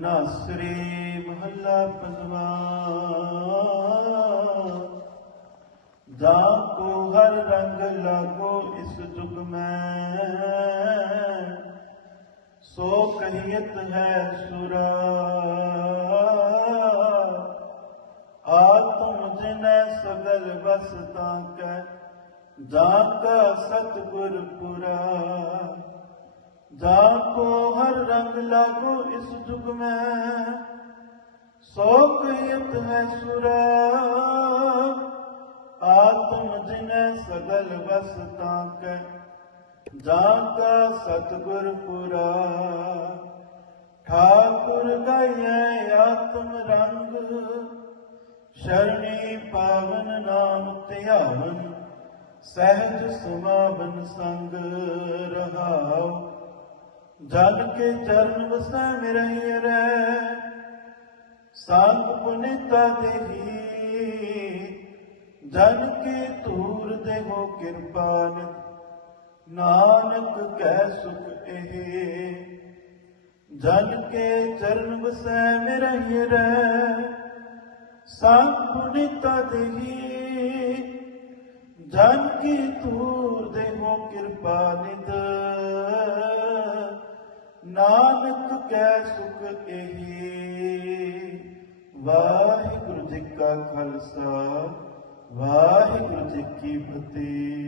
ਨਾਸਰੀ ਮਹੱਲਾ ਪੰਜਵਾ। ਜਾ ਕੋ ਹਰ ਰੰਗ ਲਾਗੋ ਇਸ ਜੁਗ ਮੈਂ। ਸੋ ਕਹੀਤ ਹੈ ਸੁਰਾ। ਆਤਮ ਜਿਨੈ ਸਗਲ ਬਸ ਤਾਂ ਕੈ, ਜਾ ਕਾ ਸਤਿਗੁਰ ਪੁਰਾ। ਹਰ ਰੰਗ ਲਾਗੋ ਇਸ ਜੁਗ ਮੈਂ। ਸੋ ਕਹੀਤ ਹੈ ਸੁਰਾ, ਆਤਮ ਜਿਨੈ ਸਗਲ ਵਸ ਤਾਂ ਕੈ ਜਾ ਕਾ ਸਤਿਗੁਰ ਪੁਰਾ। ਠਾਕੁਰ ਗਾਇਐ ਆਤਮ ਰੰਗ, ਸ਼ਰਣੀ ਪਾਵਨ ਨਾਮ ਧਿਆਵਨ, ਸਹਿਜ ਸੁਮਾਵਨ ਸੰਗ ਰਹਾਉ। ਜਨ ਕੇ ਚਰਨ ਵਸੈ ਮਿਰਈ ਰੈ। ਸੰਗ ਪੁਨੀਤਾ ਦੇਹੀ। ਜਨ ਕੇ ਧੂਰ ਦੇਹੋ ਕਿਰਪਾ ਨਿਤ। ਨਾਨਕ ਕੈ ਸੁਖ ਇਹ। ਜਨ ਕੇ ਚਰਨ ਵਸੈ ਮਿਰਈ ਰੈ। ਸੰਗ ਪੁਨੀਤਾ ਦੇਹੀ। ਜਨ ਕੀ ਧੂਰ ਦੇਹੋ ਕਿਰਪਾ ਨਿਦ ਨਾਨਕ ਕੈ ਸੁਖ ਇਹੀ ਵਾਹਿਗੁਰੂ ਜੀ ਕਾ ਖਾਲਸਾ ਵਾਹਿਗੁਰੂ ਜੀ ਕੀ ਫਤਿਹ।